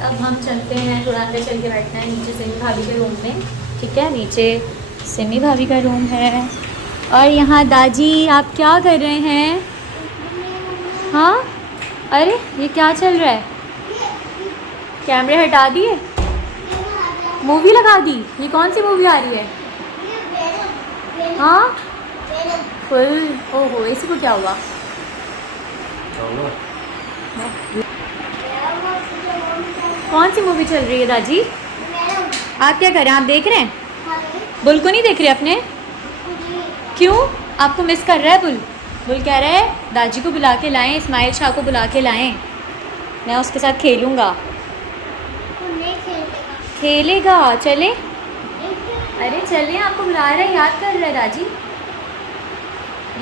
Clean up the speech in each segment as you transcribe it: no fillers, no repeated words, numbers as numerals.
अब हम चलते हैं, थोड़ा अंदर चल के बैठना है नीचे सिमी भाभी के रूम में। ठीक है, नीचे सिमी भाभी का रूम है। और यहाँ दाजी आप क्या कर रहे हैं? हाँ, अरे ये क्या चल रहा है? कैमरे हटा दिए, मूवी लगा दी। ये कौन सी मूवी आ रही है? हाँ, फुल। ओहो, इसी को क्या हुआ? कौन सी मूवी चल रही है दादी? आप क्या कर रहे हैं? आप देख रहे हैं? बुल को नहीं देख रहे अपने? क्यों? आपको मिस कर रहा है बुल? बुल कह रहा है दादी को बुला के लाएं, इस्माइल शाह को बुला के लाएं, मैं उसके साथ खेलूँगा। खेलेगा? चले? अरे चले, आपको बुला रहा है, याद कर रहा है दादी।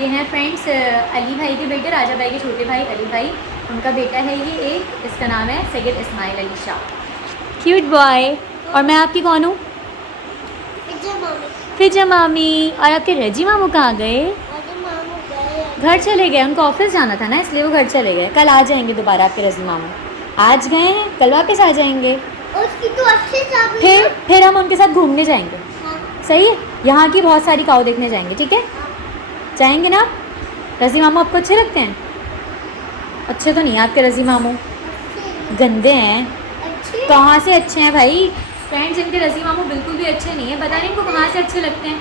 ये हैं फ्रेंड्स अली भाई के बेटे, राजा भाई के छोटे भाई अली भाई, उनका बेटा है ये एक, इसका नाम है सैयद इस्माइल अली शाह। Cute boy. और मैं आपकी कौन हूँ? फिजा मामी। और आपके रजी मामू कहाँ गए? घर चले गए, उनको ऑफिस जाना था ना, इसलिए वो घर चले गए। कल आ जाएंगे दोबारा आपके रजी मामू। आज गए हैं, कल वापस आ जाएंगे। उसकी तो अच्छी चाबी है। फिर हम उनके साथ घूमने जाएंगे। हाँ। सही है, यहाँ की बहुत सारी काऊ देखने जाएंगे। ठीक है, जाएंगे ना? रजी मामू आपको अच्छे लगते हैं? अच्छे तो नहीं आपके रजी मामू, गंदे हैं। कहाँ से अच्छे हैं भाई? फ्रेंड्स, इनके रजी मामू बिल्कुल भी अच्छे नहीं है, पता नहीं इनको कहाँ से अच्छे लगते हैं।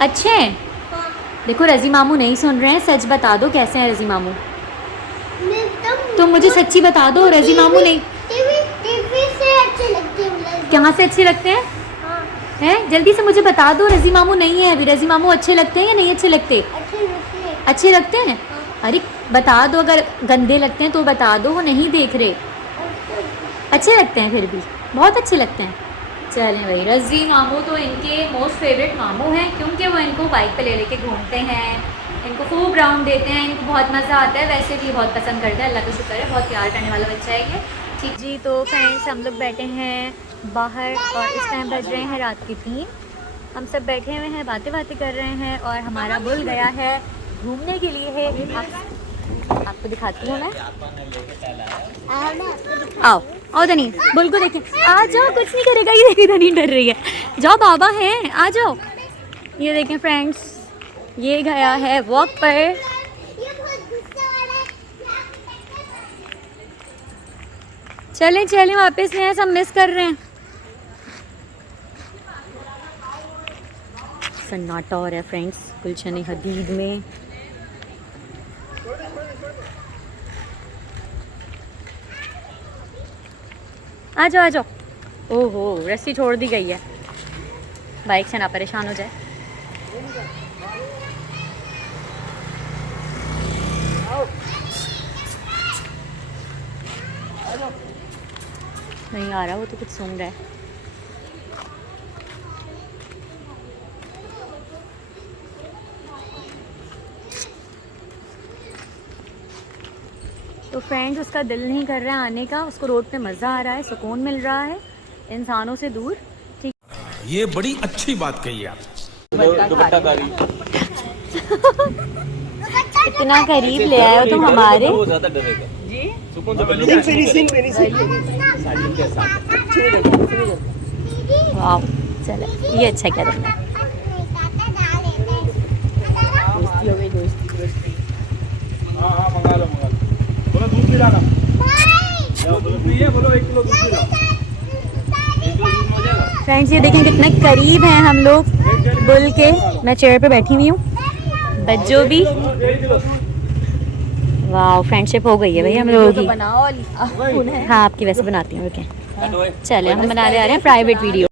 अच्छे हैं? देखो रजी मामू नहीं सुन रहे हैं, सच बता दो कैसे हैं रजी मामू? तुम मुझे सच्ची बता दो, रजी मामू नहीं। टीवी से अच्छे लगते हैं। कहाँ से अच्छे लगते हैं? हैं, जल्दी से मुझे बता दो। रजी मामू नहीं है अभी, रजी मामू अच्छे लगते हैं या नहीं अच्छे लगते? अच्छे लगते हैं। अरे बता दो, अगर गंदे लगते हैं तो बता दो, वो नहीं देख रहे। अच्छे लगते हैं, फिर भी बहुत अच्छे लगते हैं। चलें भाई, रजी मामू तो इनके मोस्ट फेवरेट मामू हैं, क्योंकि वो इनको बाइक पे ले लेके घूमते हैं, इनको खूब राउंड देते हैं, इनको बहुत मज़ा आता है। वैसे भी बहुत पसंद करते हैं, अल्लाह का शुक्र है, बहुत प्यार करने वाला बच्चा है ये। ठीक जी, तो फ्रेंड्स हम लोग बैठे हैं बाहर और इस टाइम बज रहे हैं रात के 3। हम सब बैठे हुए हैं, बातें कर रहे हैं और हमारा बुल गया है घूमने के लिए है। आपको दिखाती हूँ मैं। आओ आओ धनी, बुल को देखिए, आ जाओ, कुछ नहीं करेगा ये। देखिए धनी डर रही है, जाओ बाबा हैं, आ जाओ। ये देखें फ्रेंड्स, ये गया है वॉक पर। चलें चलें, वापस हैं, सब मिस कर रहे हैं। सन्नाटा हो रहा है फ्रेंड्स गुलशन हदीद में। आ जाओ आ जाओ। ओहो, रस्सी छोड़ दी गई है, बाइक से ना परेशान हो जाए। नहीं आ रहा, वो तो कुछ सूंघ रहा है। तो फ्रेंड्स, उसका दिल नहीं कर रहा है आने का, उसको रोड पे मज़ा आ रहा है, सुकून मिल रहा है इंसानों से दूर। ठीक, ये बड़ी अच्छी बात कही आप। इतना करीब ले आए हो तुम हमारे। वो ज्यादा डरेगा जी सुकून से बोलो वाह चलो ये अच्छा किया तुमने। दोस्ती हो गई दोस्ती। हाँ हाँ मंगा लो बोलो दूध भी लाना दूध भी है बोलो 1 किलो दूध भी लाओ 1 किलो दूध हो जाएगा। फ्रेंड्स ये देखें कितने करीब हैं हम लोग बुल के। मैं चेयर पे बैठी हुई हूँ बच्चों भी। 1 किलो वाह फ्रेंडशिप हो गई है भाई हम लोगों की। बनाओ हाँ आपकी वैसे बनाती हूँ ओके चले हम बना ले आ रहे हैं प्राइवेट वीडियो।